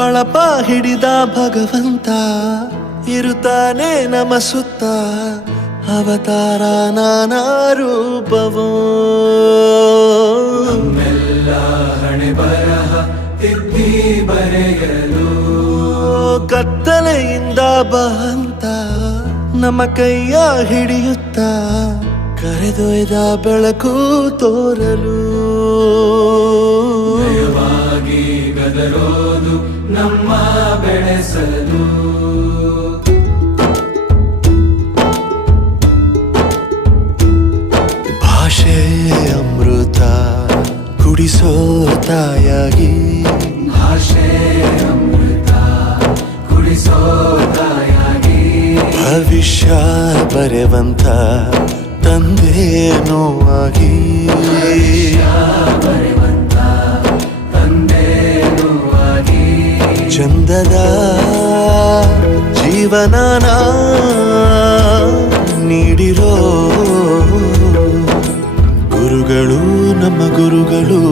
ಬಳಪ ಹಿಡಿದ ಭಗವಂತ ಇರುತ್ತಾನೆ ನಮ ಸುತ್ತ ಅವತಾರ ನಾನಾ ರೂಪವೋ ನಮ್ಮೆಲ್ಲ ಹಣೆ ಬರಹ ತಿದ್ದಿ ಬರೆಯಲು ಕತ್ತಲೆಯಿಂದ ಬಂತ ನಮ್ಮ ಕೈಯ ಹಿಡಿಯುತ್ತ ಕರೆದೊಯ್ದ ಬೆಳಕು ತೋರಲು ದಯವಾಗಿ ಗದರೋದು ನಮ್ಮ ಬೆಳೆಸಲು ಭಾಷೆ ಅಮೃತ ಕುಡಿಸೋ ತಾಯಾಗಿ ಭಾಷೆ ಅಮೃತ ಕುಡಿಸೋ ತಾಯಾಗಿ ಭವಿಷ್ಯ ಬರೆವಂತ ತಂದೇನೋ ಆಗಿ ಬರೆವಂತ ತಂದೇನೂ ಆಗಿ ಚಂದದ ಜೀವನನ ನೀಡಿರೋ ಗುರುಗಳು ನಮ್ಮ ಗುರುಗಳು